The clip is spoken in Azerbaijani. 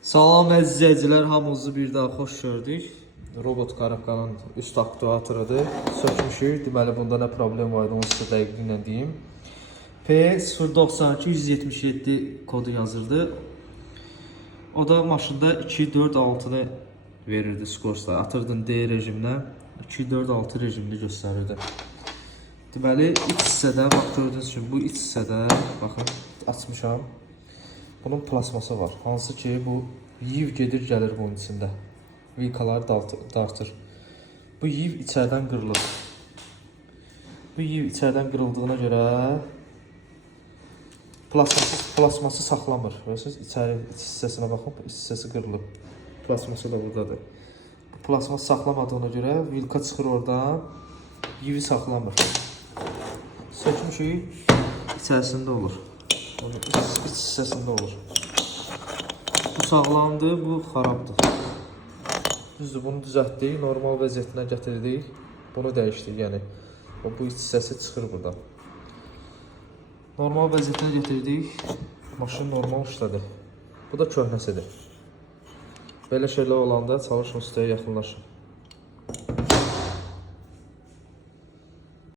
Salam əziz izləyicilər, hamınızı bir daha xoş gördük. Robot Karabkanın üst aktuatorudur. Sökmüşük. Deməli bunda nə problem var idi, onu sizə dəqiqliklə deyim. P092-177 kodu yazırdı. O da maşında 2-4-6-nı verirdi skorsla. Atırdın D rejiminə 2-4-6 rejimini göstərirdi. Deməli iç hissədə, bax gördüyünüz kimi bu iç hissədə, baxın açmışam. Bunun plasması var. Hansı ki bu yiv gedir gəlir bunun içində. Vilkaları dartır. Bu yiv içərdən qırılır. Bu yiv içərdən qırıldığına görə plasması saxlamır. Görürsünüz, içəri iç hissəsinə baxın, iç hissəsi qırılıb. Plasması da buradadır. Plasması saxlamadığına görə vilka çıxır oradan, yivi saxlamır. Sökmüşük, içərisində olur. İç hissəsində olur. Bu sağlamdır, bu xarabdır. Düzdür, bunu düzəltdik, normal vəziyyətinə gətirdik. Bunu dəyişdik, yəni. Bu iç hissəsi çıxır buradan. Normal vəziyyətinə gətirdik. Maşın normal işlədir. Bu da köhnəsidir. Belə şeylər olanda çalışın ustaya yaxınlaşın.